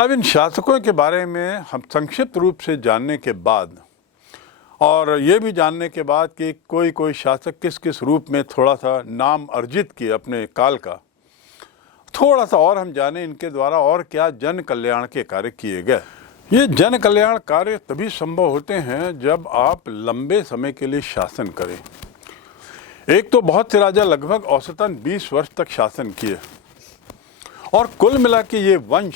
अब इन शासकों के बारे में हम संक्षिप्त रूप से जानने के बाद और ये भी जानने के बाद कि कोई कोई शासक किस किस रूप में थोड़ा सा नाम अर्जित किए अपने काल का, थोड़ा सा और हम जाने इनके द्वारा और क्या जन कल्याण के कार्य किए गए। ये जन कल्याण कार्य तभी संभव होते हैं जब आप लंबे समय के लिए शासन करें। एक तो बहुत से राजा लगभग औसतन 20 वर्ष तक शासन किए और कुल मिला के ये वंश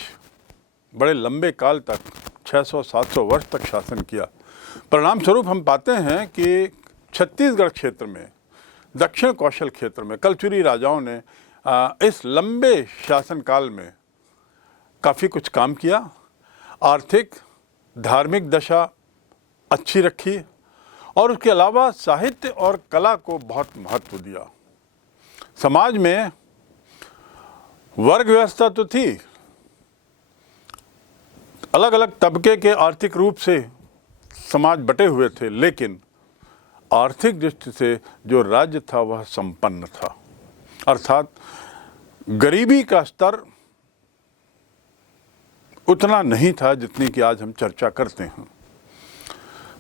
बड़े लंबे काल तक 600-700 वर्ष तक शासन किया। परिणाम स्वरूप हम पाते हैं कि छत्तीसगढ़ क्षेत्र में, दक्षिण कौशल क्षेत्र में कलचुरी राजाओं ने इस लंबे शासनकाल में काफ़ी कुछ काम किया। आर्थिक धार्मिक दशा अच्छी रखी और उसके अलावा साहित्य और कला को बहुत महत्व दिया। समाज में वर्ग व्यवस्था तो थी, अलग अलग तबके के आर्थिक रूप से समाज बटे हुए थे, लेकिन आर्थिक दृष्टि से जो राज्य था वह संपन्न था, अर्थात गरीबी का स्तर उतना नहीं था जितनी कि आज हम चर्चा करते हैं।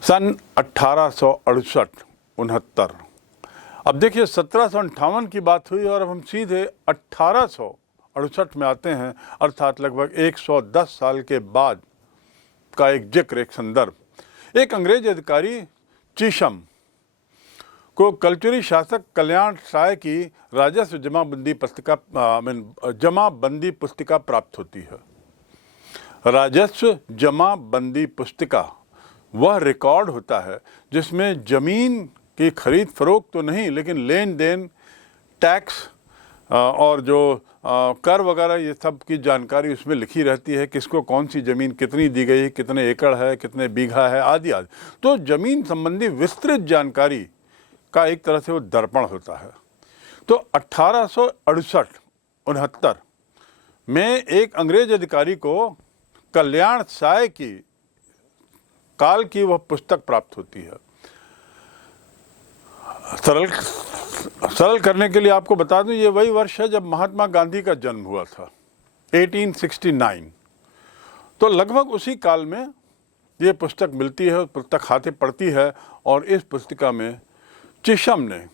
सन 1868-69, अब देखिए 1758 की बात हुई और अब हम सीधे 1868 में आते हैं, अर्थात लगभग 110 साल के बाद का एक जिक्र, एक संदर्भ। एक अंग्रेज अधिकारी चीशम को कलचुरी शासक कल्याण साय की राजस्व जमाबंदी पुस्तिका प्राप्त होती है। राजस्व जमाबंदी पुस्तिका वह रिकॉर्ड होता है जिसमें जमीन की खरीद फरोख्त तो नहीं, लेकिन लेन देन, टैक्स और जो कर वगैरह ये सब की जानकारी उसमें लिखी रहती है। किसको कौन सी ज़मीन कितनी दी गई, कितने एकड़ है, कितने बीघा है, आदि आदि। तो ज़मीन संबंधी विस्तृत जानकारी का एक तरह से वो दर्पण होता है। तो 1868-69 में एक अंग्रेज अधिकारी को कल्याण साय की काल की वह पुस्तक प्राप्त होती है। सरल करने के लिए आपको बता दूं, ये वही वर्ष है जब महात्मा गांधी का जन्म हुआ था, 1869। तो लगभग उसी काल में ये पुस्तक मिलती है, पुस्तक हाथे पड़ती है और इस पुस्तिका में चिशम ने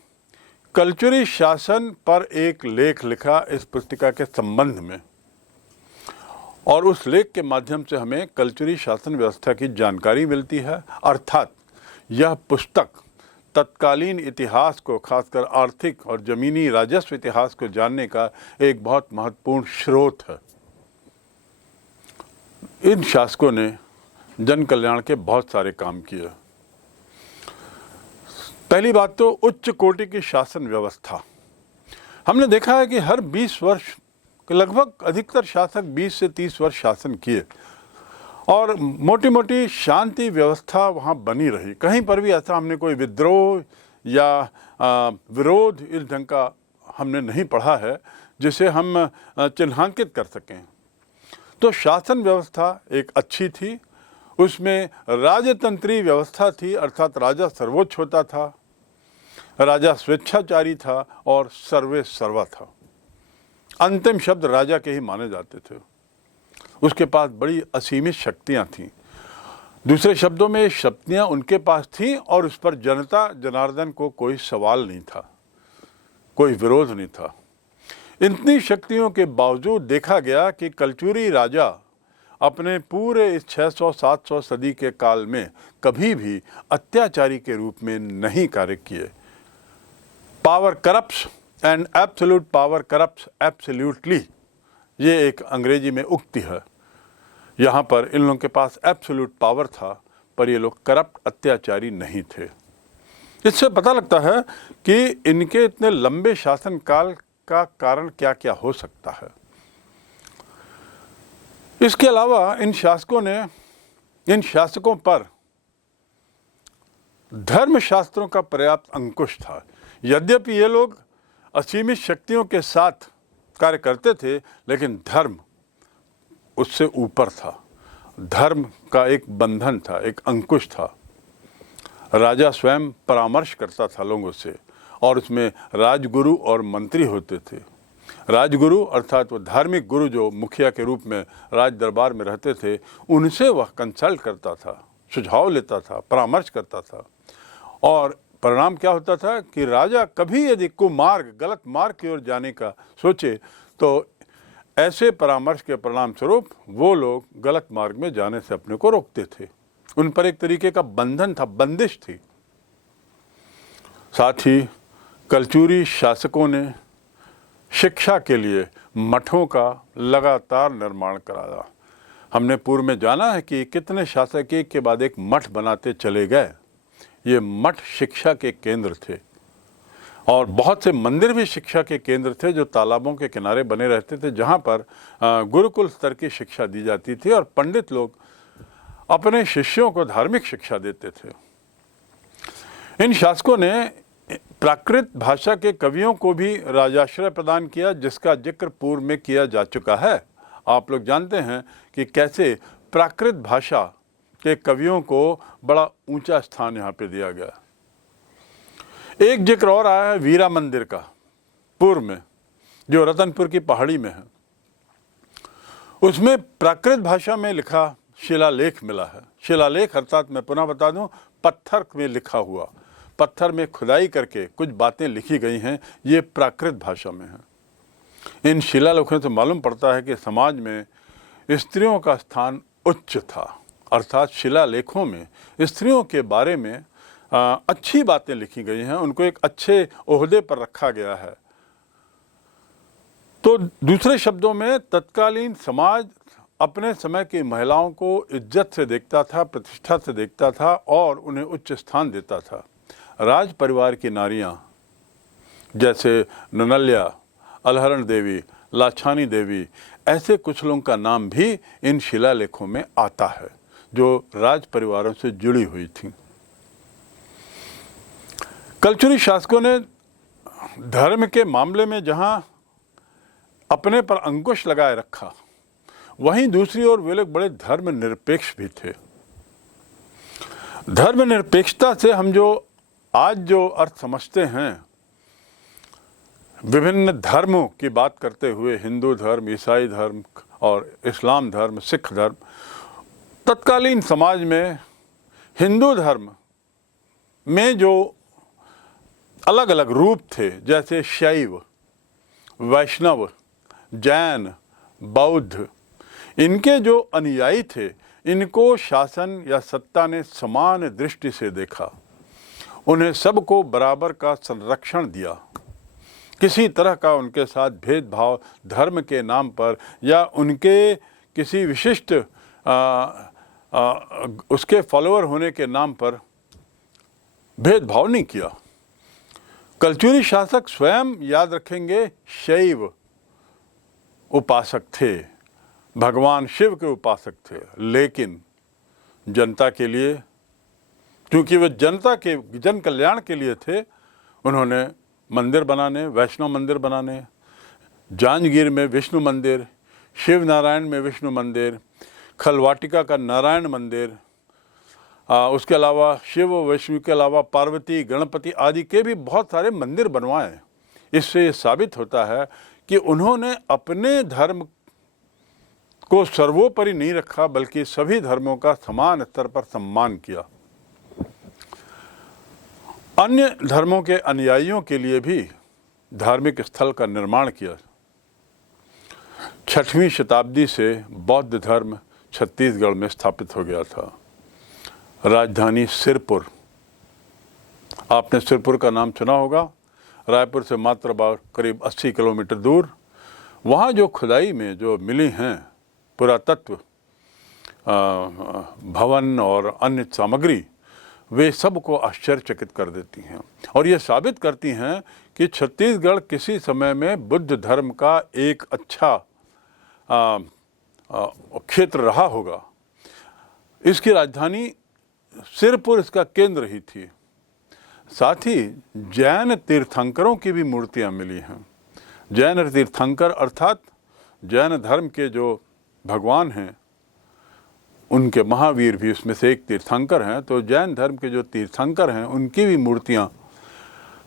कलचुरी शासन पर एक लेख लिखा इस पुस्तिका के संबंध में, और उस लेख के माध्यम से हमें कलचुरी शासन व्यवस्था की जानकारी मिलती है। अर्थात यह पुस्तक तत्कालीन इतिहास को, खासकर आर्थिक और जमीनी राजस्व इतिहास को जानने का एक बहुत महत्वपूर्ण स्रोत है। इन शासकों ने जन कल्याण के बहुत सारे काम किए। पहली बात तो उच्च कोटि की शासन व्यवस्था। हमने देखा है कि हर 20 वर्ष लगभग अधिकतर शासक 20 से 30 वर्ष शासन किए और मोटी मोटी शांति व्यवस्था वहाँ बनी रही। कहीं पर भी ऐसा हमने कोई विद्रोह या विरोध इस ढंग का हमने नहीं पढ़ा है जिसे हम चिन्हांकित कर सकें। तो शासन व्यवस्था एक अच्छी थी, उसमें राजतंत्री व्यवस्था थी, अर्थात राजा सर्वोच्च होता था, राजा स्वेच्छाचारी था और सर्वे सर्वा था। अंतिम शब्द राजा के ही माने जाते थे। उसके पास बड़ी असीमित शक्तियां थीं। दूसरे शब्दों में शक्तियां उनके पास थीं और उस पर जनता जनार्दन को कोई सवाल नहीं था, कोई विरोध नहीं था। इतनी शक्तियों के बावजूद देखा गया कि कलचुरी राजा अपने पूरे इस 600-700 सदी के काल में कभी भी अत्याचारी के रूप में नहीं कार्य किए। Power corrupts and absolute power corrupts absolutely, ये एक अंग्रेजी में उक्ति है। यहाँ पर इन लोगों के पास एब्सोल्यूट पावर था, पर ये लोग करप्ट अत्याचारी नहीं थे। इससे पता लगता है कि इनके इतने लंबे शासनकाल का कारण क्या क्या हो सकता है। इसके अलावा इन शासकों पर धर्मशास्त्रों का पर्याप्त अंकुश था। यद्यपि ये लोग असीमित शक्तियों के साथ कार्य करते थे, लेकिन धर्म उससे ऊपर था। धर्म का एक बंधन था, एक अंकुश था। राजा स्वयं परामर्श करता था लोगों से और उसमें राजगुरु और मंत्री होते थे। राजगुरु अर्थात वो धार्मिक गुरु जो मुखिया के रूप में राज दरबार में रहते थे, उनसे वह कंसल्ट करता था, सुझाव लेता था, परामर्श करता था। और परिणाम क्या होता था कि राजा कभी यदि कुमार्ग, गलत मार्ग की ओर जाने का सोचे तो ऐसे परामर्श के परिणाम स्वरूप वो लोग गलत मार्ग में जाने से अपने को रोकते थे। उन पर एक तरीके का बंधन था, बंदिश थी। साथ ही कलचुरी शासकों ने शिक्षा के लिए मठों का लगातार निर्माण कराया। हमने पूर्व में जाना है कि कितने शासक एक के बाद एक मठ बनाते चले गए। ये मठ शिक्षा के केंद्र थे और बहुत से मंदिर भी शिक्षा के केंद्र थे जो तालाबों के किनारे बने रहते थे, जहाँ पर गुरुकुल स्तर की शिक्षा दी जाती थी और पंडित लोग अपने शिष्यों को धार्मिक शिक्षा देते थे। इन शासकों ने प्राकृत भाषा के कवियों को भी राजाश्रय प्रदान किया, जिसका जिक्र पूर्व में किया जा चुका है। आप लोग जानते हैं कि कैसे प्राकृत भाषा के कवियों को बड़ा ऊंचा स्थान यहाँ पे दिया गया। एक जिक्र और आया है वीरा मंदिर का पूर्व में, जो रतनपुर की पहाड़ी में है। उसमें प्राकृत भाषा में लिखा शिलालेख मिला है। शिलालेख अर्थात मैं पुनः बता दूं, पत्थर में लिखा हुआ, पत्थर में खुदाई करके कुछ बातें लिखी गई हैं, ये प्राकृत भाषा में है। इन शिलालेखों से मालूम पड़ता है कि समाज में स्त्रियों का स्थान उच्च था, अर्थात शिलालेखों में स्त्रियों के बारे में अच्छी बातें लिखी गई हैं, उनको एक अच्छे ओहदे पर रखा गया है। तो दूसरे शब्दों में तत्कालीन समाज अपने समय की महिलाओं को इज्जत से देखता था, प्रतिष्ठा से देखता था और उन्हें उच्च स्थान देता था। राज परिवार की नारियां जैसे ननल्या, अलहरण देवी, लाछानी देवी, ऐसे कुछ लोगों का नाम भी इन शिलालेखों में आता है जो राज परिवारों से जुड़ी हुई थी। कलचुरी शासकों ने धर्म के मामले में जहां अपने पर अंकुश लगाए रखा, वहीं दूसरी ओर वे लोग बड़े धर्मनिरपेक्ष भी थे। धर्मनिरपेक्षता से हम आज जो अर्थ समझते हैं, विभिन्न धर्मों की बात करते हुए, हिंदू धर्म, ईसाई धर्म और इस्लाम धर्म, सिख धर्म, तत्कालीन समाज में हिंदू धर्म में जो अलग अलग रूप थे, जैसे शैव, वैष्णव, जैन, बौद्ध, इनके जो अनुयायी थे, इनको शासन या सत्ता ने समान दृष्टि से देखा। उन्हें सबको बराबर का संरक्षण दिया। किसी तरह का उनके साथ भेदभाव धर्म के नाम पर या उनके किसी विशिष्ट उसके फॉलोअर होने के नाम पर भेदभाव नहीं किया। कलचुरी शासक स्वयं, याद रखेंगे, शैव उपासक थे, भगवान शिव के उपासक थे, लेकिन जनता के लिए, क्योंकि वे जनता के जन कल्याण के लिए थे, उन्होंने मंदिर बनाने, वैष्णव मंदिर बनाने, जांजगीर में विष्णु मंदिर, शिव नारायण में विष्णु मंदिर, खलवाटिका का नारायण मंदिर, उसके अलावा शिव वैष्णव के अलावा पार्वती, गणपति आदि के भी बहुत सारे मंदिर बनवाए। इससे ये साबित होता है कि उन्होंने अपने धर्म को सर्वोपरि नहीं रखा, बल्कि सभी धर्मों का समान स्तर पर सम्मान किया। अन्य धर्मों के अनुयायियों के लिए भी धार्मिक स्थल का निर्माण किया। 6वीं शताब्दी से बौद्ध धर्म छत्तीसगढ़ में स्थापित हो गया था। राजधानी सिरपुर, आपने सिरपुर का नाम सुना होगा, रायपुर से मात्र करीब 80 किलोमीटर दूर। वहाँ जो खुदाई में जो मिली हैं पुरातत्व भवन और अन्य सामग्री, वे सबको आश्चर्यचकित कर देती हैं और ये साबित करती हैं कि छत्तीसगढ़ किसी समय में बुद्ध धर्म का एक अच्छा क्षेत्र रहा होगा। इसकी राजधानी सिरपुर इसका केंद्र ही थी। साथ ही जैन तीर्थंकरों की भी मूर्तियां मिली हैं। जैन तीर्थंकर अर्थात जैन धर्म के जो भगवान हैं, उनके महावीर भी उसमें से एक तीर्थंकर हैं। तो जैन धर्म के जो तीर्थंकर हैं, उनकी भी मूर्तियां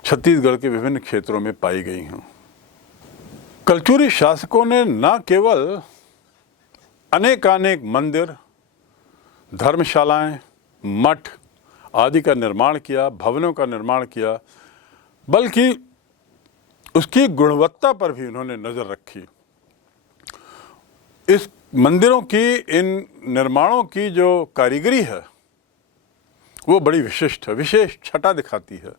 छत्तीसगढ़ के विभिन्न क्षेत्रों में पाई गई हैं। कलचुरी शासकों ने न केवल अनेकानेक मंदिर, धर्मशालाएं, मठ आदि का निर्माण किया, भवनों का निर्माण किया, बल्कि उसकी गुणवत्ता पर भी उन्होंने नज़र रखी। इस मंदिरों की, इन निर्माणों की जो कारीगरी है वो बड़ी विशिष्ट है, विशेष छटा दिखाती है।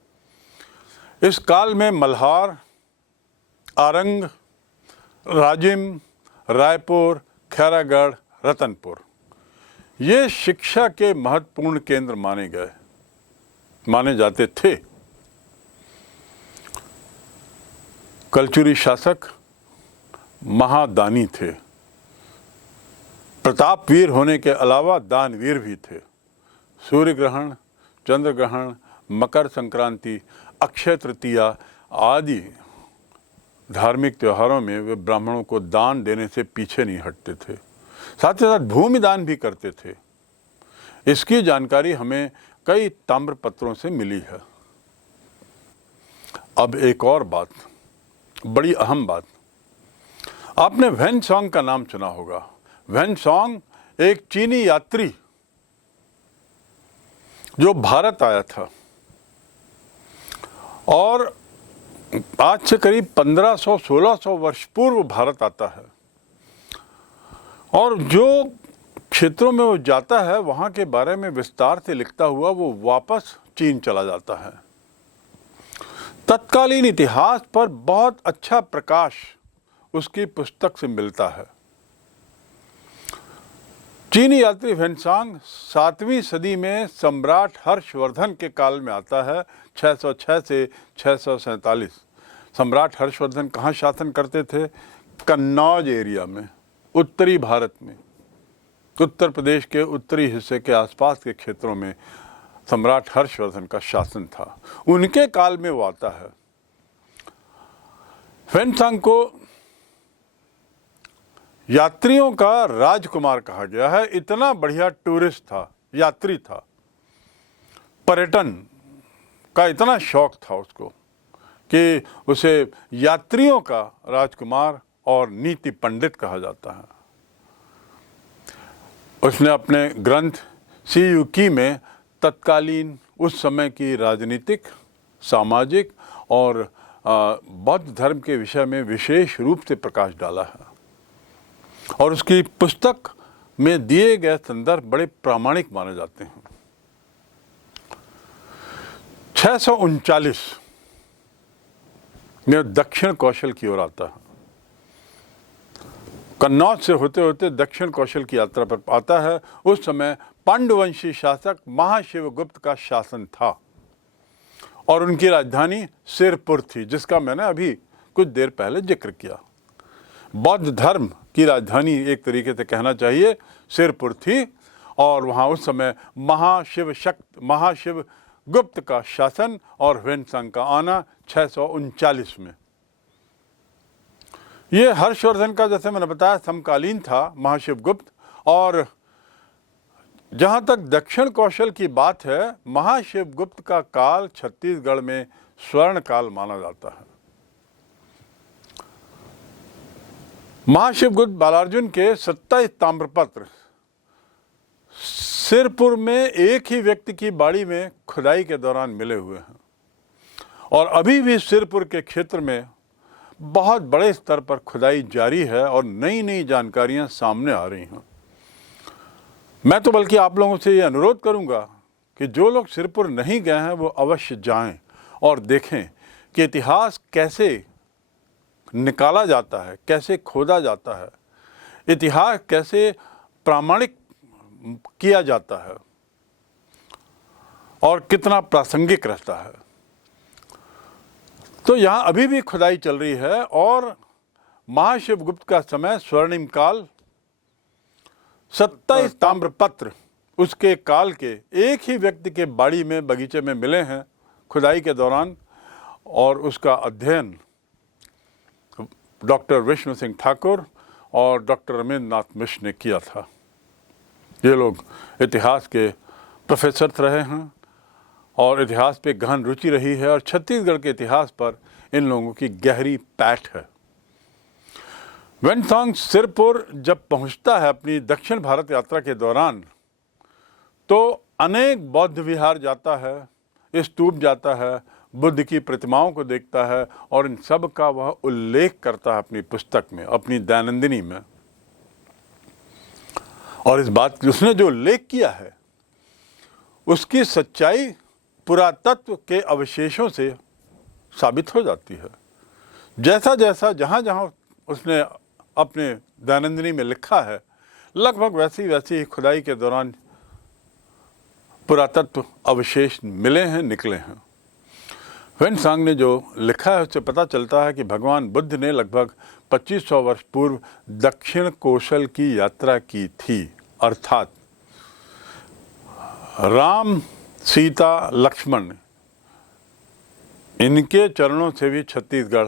इस काल में मल्हार, आरंग, राजिम, रायपुर, खैरागढ़, रतनपुर ये शिक्षा के महत्वपूर्ण केंद्र माने जाते थे। कलचुरी शासक महादानी थे, प्रतापवीर होने के अलावा दानवीर भी थे। सूर्य ग्रहण, चंद्र ग्रहण, मकर संक्रांति, अक्षय तृतीया आदि धार्मिक त्योहारों में वे ब्राह्मणों को दान देने से पीछे नहीं हटते थे। साथ ही साथ भूमि दान भी करते थे। इसकी जानकारी हमें कई ताम्रपत्रों से मिली है। अब एक और बात, बड़ी अहम बात, आपने व्हेनसॉन्ग का नाम सुना होगा। व्हेनसॉन्ग एक चीनी यात्री जो भारत आया था और आज से करीब 1500-1600 वर्ष पूर्व भारत आता है, और जो क्षेत्रों में वो जाता है वहाँ के बारे में विस्तार से लिखता हुआ वो वापस चीन चला जाता है। तत्कालीन इतिहास पर बहुत अच्छा प्रकाश उसकी पुस्तक से मिलता है। चीनी यात्री व्हेनसॉन्ग 7वीं सदी में सम्राट हर्षवर्धन के काल में आता है, 606 से 647। सम्राट हर्षवर्धन कहाँ शासन करते थे? कन्नौज एरिया में, उत्तरी भारत में, उत्तर प्रदेश के उत्तरी हिस्से के आसपास के क्षेत्रों में सम्राट हर्षवर्धन का शासन था। उनके काल में वो आता है। व्हेनसॉन्ग को यात्रियों का राजकुमार कहा गया है। इतना बढ़िया टूरिस्ट था, यात्री था, पर्यटन का इतना शौक था उसको कि उसे यात्रियों का राजकुमार और नीति पंडित कहा जाता है। उसने अपने ग्रंथ सीयूकी में तत्कालीन उस समय की राजनीतिक, सामाजिक और बौद्ध धर्म के विषय में विशेष रूप से प्रकाश डाला है, और उसकी पुस्तक में दिए गए संदर्भ बड़े प्रामाणिक माने जाते हैं। 639 में दक्षिण कौशल की ओर आता है। कन्नौज से होते होते दक्षिण कौशल की यात्रा पर आता है। उस समय पांडुवंशी शासक महाशिवगुप्त का शासन था और उनकी राजधानी सिरपुर थी, जिसका मैंने अभी कुछ देर पहले जिक्र किया। बौद्ध धर्म की राजधानी एक तरीके से कहना चाहिए सिरपुर थी, और वहाँ उस समय महाशिव गुप्त का शासन और व्हेनसॉन्ग का आना 639 में। ये हर्षवर्धन का, जैसे मैंने बताया, समकालीन था महाशिवगुप्त। और जहाँ तक दक्षिण कौशल की बात है, महाशिवगुप्त का काल छत्तीसगढ़ में स्वर्ण काल माना जाता है। महाशिवगुप्त बालार्जुन के 27 ताम्रपत्र सिरपुर में एक ही व्यक्ति की बाड़ी में खुदाई के दौरान मिले हुए हैं, और अभी भी सिरपुर के क्षेत्र में बहुत बड़े स्तर पर खुदाई जारी है और नई नई जानकारियां सामने आ रही हैं। मैं तो बल्कि आप लोगों से ये अनुरोध करूंगा कि जो लोग सिरपुर नहीं गए हैं वो अवश्य जाएं और देखें कि इतिहास कैसे निकाला जाता है, कैसे खोदा जाता है, इतिहास कैसे प्रामाणिक किया जाता है और कितना प्रासंगिक रहता है। तो यहाँ अभी भी खुदाई चल रही है, और महाशिवगुप्त का समय स्वर्णिम काल, 27 ताम्रपत्र उसके काल के एक ही व्यक्ति के बाड़ी में, बगीचे में मिले हैं खुदाई के दौरान, और उसका अध्ययन डॉक्टर विष्णु सिंह ठाकुर और डॉक्टर रमेंद्र नाथ मिश्र ने किया था। ये लोग इतिहास के प्रोफेसर रहे हैं और इतिहास पे गहन रुचि रही है, और छत्तीसगढ़ के इतिहास पर इन लोगों की गहरी पैठ है। वेनसांग सिरपुर जब पहुंचता है अपनी दक्षिण भारत यात्रा के दौरान, तो अनेक बौद्ध विहार जाता है, स्तूप जाता है, बुद्ध की प्रतिमाओं को देखता है और इन सब का वह उल्लेख करता है अपनी पुस्तक में, अपनी दैनंदिनी में। और इस बात की उसने जो उल्लेख किया है उसकी सच्चाई पुरातत्व के अवशेषों से साबित हो जाती है। जैसा जैसा जहाँ जहाँ उसने अपने दैनंदिनी में लिखा है, लगभग वैसी वैसी ही खुदाई के दौरान पुरातत्व अवशेष मिले हैं, निकले हैं। वेनसांग ने जो लिखा है उससे पता चलता है कि भगवान बुद्ध ने लगभग 2500 वर्ष पूर्व दक्षिण कौशल की यात्रा की थी, अर्थात राम, सीता, लक्ष्मण इनके चरणों से भी छत्तीसगढ़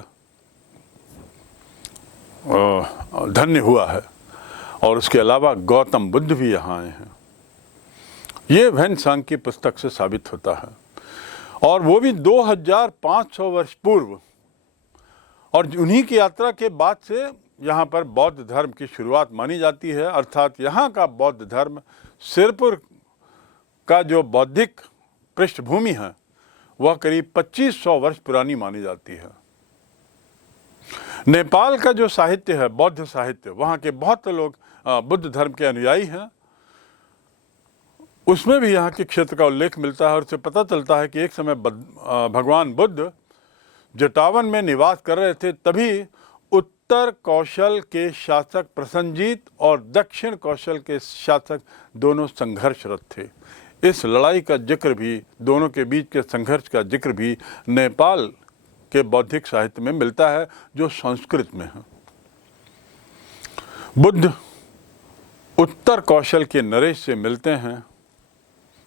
धन्य हुआ है। और उसके अलावा गौतम बुद्ध भी यहाँ आए हैं। ये वेनसांग की पुस्तक से साबित होता है, और वो भी 2500 वर्ष पूर्व। और उन्हीं की यात्रा के बाद से यहाँ पर बौद्ध धर्म की शुरुआत मानी जाती है, अर्थात यहाँ का बौद्ध धर्म, सिरपुर का जो बौद्धिक पृष्ठभूमि है वह करीब 2500 वर्ष पुरानी मानी जाती है। नेपाल का जो साहित्य है, बौद्ध साहित्य, वहाँ के बहुत लोग बुद्ध धर्म के अनुयायी हैं, उसमें भी यहाँ के क्षेत्र का उल्लेख मिलता है। और उससे पता चलता है कि एक समय भगवान बुद्ध जटावन में निवास कर रहे थे, तभी उत्तर कौशल के शासक प्रसन्नजीत और दक्षिण कौशल के शासक दोनों संघर्षरत थे। इस लड़ाई का जिक्र भी, दोनों के बीच के संघर्ष का जिक्र भी नेपाल के बौद्धिक साहित्य में मिलता है, जो संस्कृत में है। बुद्ध उत्तर कौशल के नरेश से मिलते हैं,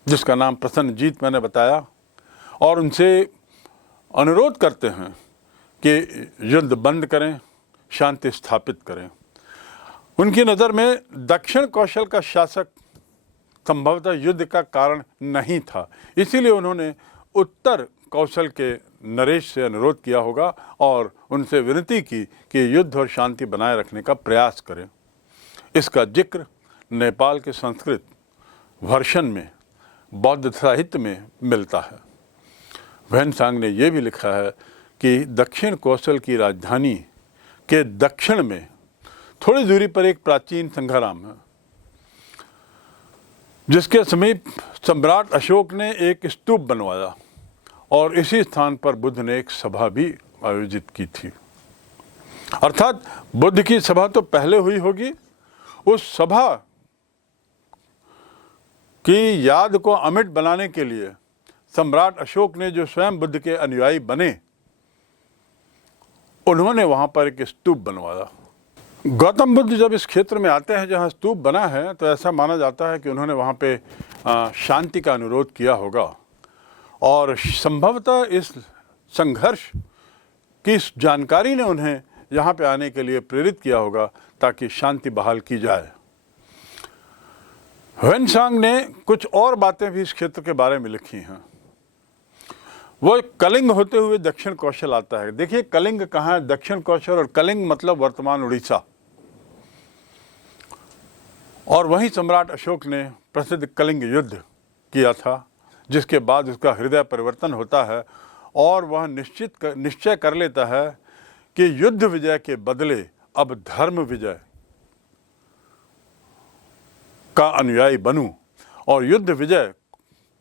जिसका नाम प्रसन्नजीत मैंने बताया, और उनसे अनुरोध करते हैं कि युद्ध बंद करें, शांति स्थापित करें। उनकी नज़र में दक्षिण कौशल का शासक संभवतः युद्ध का कारण नहीं था, इसीलिए उन्होंने उत्तर कौशल के नरेश से अनुरोध किया होगा और उनसे विनती की कि युद्ध और शांति बनाए रखने का प्रयास करें। इसका जिक्र नेपाल के संस्कृत वर्षन में, बौद्ध साहित्य में मिलता है। वेनसांग ने यह भी लिखा है कि दक्षिण कौशल की राजधानी के दक्षिण में थोड़ी दूरी पर एक प्राचीन संघाराम है, जिसके समीप सम्राट अशोक ने एक स्तूप बनवाया, और इसी स्थान पर बुद्ध ने एक सभा भी आयोजित की थी। अर्थात बुद्ध की सभा तो पहले हुई होगी, उस सभा की याद को अमिट बनाने के लिए सम्राट अशोक ने, जो स्वयं बुद्ध के अनुयायी बने, उन्होंने वहां पर एक स्तूप बनवाया। गौतम बुद्ध जब इस क्षेत्र में आते हैं जहां स्तूप बना है, तो ऐसा माना जाता है कि उन्होंने वहां पे शांति का अनुरोध किया होगा, और संभवतः इस संघर्ष की जानकारी ने उन्हें यहाँ पे आने के लिए प्रेरित किया होगा, ताकि शांति बहाल की जाए। वेनसांग ने कुछ और बातें भी इस क्षेत्र के बारे में लिखी हैं। वो कलिंग होते हुए दक्षिण कौशल आता है। देखिए कलिंग कहाँ है, दक्षिण कौशल, और कलिंग मतलब वर्तमान उड़ीसा। और वहीं सम्राट अशोक ने प्रसिद्ध कलिंग युद्ध किया था, जिसके बाद उसका हृदय परिवर्तन होता है और वह निश्चय कर लेता है कि युद्ध विजय के बदले अब धर्म विजय का अनुयायी बनूं, और युद्ध विजय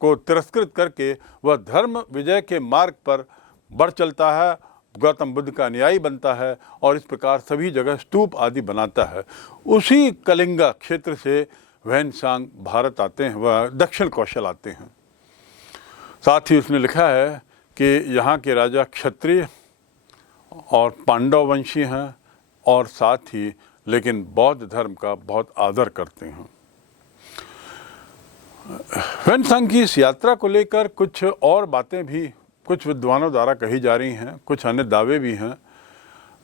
को तिरस्कृत करके वह धर्म विजय के मार्ग पर बढ़ चलता है, गौतम बुद्ध का अनुयायी बनता है, और इस प्रकार सभी जगह स्तूप आदि बनाता है। उसी कलिंगा क्षेत्र से वेनसांग भारत आते हैं, वह दक्षिण कौशल आते हैं। साथ ही उसने लिखा है कि यहाँ के राजा क्षत्रिय और पांडव वंशी हैं, और साथ ही लेकिन बौद्ध धर्म का बहुत आदर करते हैं। वेनसांग की इस यात्रा को लेकर कुछ और बातें भी कुछ विद्वानों द्वारा कही जा रही हैं, कुछ अन्य दावे भी हैं।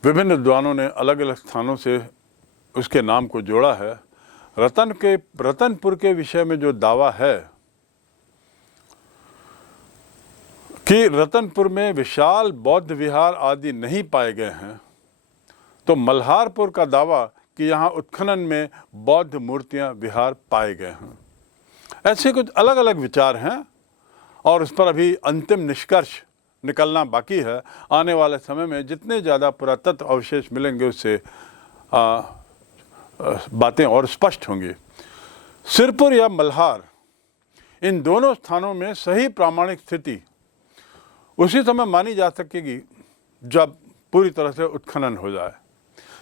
विभिन्न विद्वानों ने अलग अलग स्थानों से उसके नाम को जोड़ा है। रतनपुर के विषय में जो दावा है कि रतनपुर में विशाल बौद्ध विहार आदि नहीं पाए गए हैं, तो मल्हारपुर का दावा कि यहाँ उत्खनन में बौद्ध मूर्तियाँ विहार पाए गए हैं। ऐसे कुछ अलग अलग विचार हैं और उस पर अभी अंतिम निष्कर्ष निकलना बाकी है। आने वाले समय में जितने ज़्यादा पुरातत्व अवशेष मिलेंगे उससे बातें और स्पष्ट होंगी। सिरपुर या मल्हार, इन दोनों स्थानों में सही प्रामाणिक स्थिति उसी समय मानी जा सकेगी जब पूरी तरह से उत्खनन हो जाए।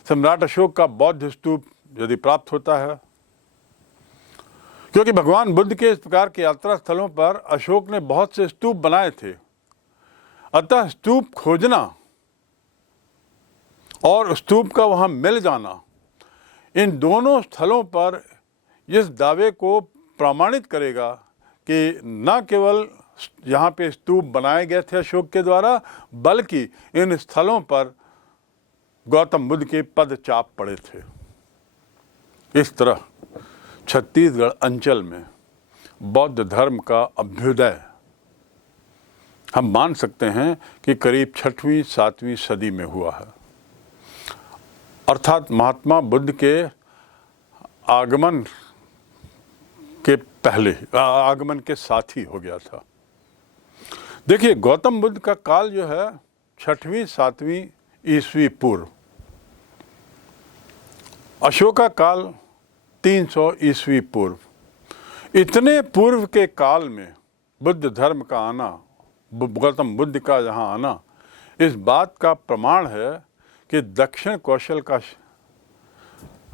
सम्राट अशोक का बौद्ध स्तूप यदि प्राप्त होता है, क्योंकि भगवान बुद्ध के इस प्रकार के यात्रा स्थलों पर अशोक ने बहुत से स्तूप बनाए थे, अतः स्तूप खोजना और स्तूप का वहां मिल जाना, इन दोनों स्थलों पर इस दावे को प्रमाणित करेगा कि न केवल यहाँ पे स्तूप बनाए गए थे अशोक के द्वारा, बल्कि इन स्थलों पर गौतम बुद्ध के पद चाप पड़े थे। इस तरह छत्तीसगढ़ अंचल में बौद्ध धर्म का अभ्युदय हम मान सकते हैं कि करीब 6वीं 7वीं सदी में हुआ है, अर्थात महात्मा बुद्ध के आगमन के पहले, आगमन के साथ ही हो गया था। देखिए, गौतम बुद्ध का काल जो है 6वीं 7वीं ईस्वी पूर्व, अशोका काल 300 ईस्वी पूर्व। इतने पूर्व के काल में बुद्ध धर्म का आना, गौतम बुद्ध का यहाँ आना, इस बात का प्रमाण है कि दक्षिण कौशल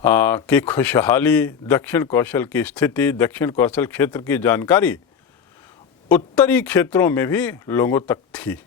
की खुशहाली, दक्षिण कौशल की स्थिति, दक्षिण कौशल क्षेत्र की जानकारी उत्तरी क्षेत्रों में भी लोगों तक थी।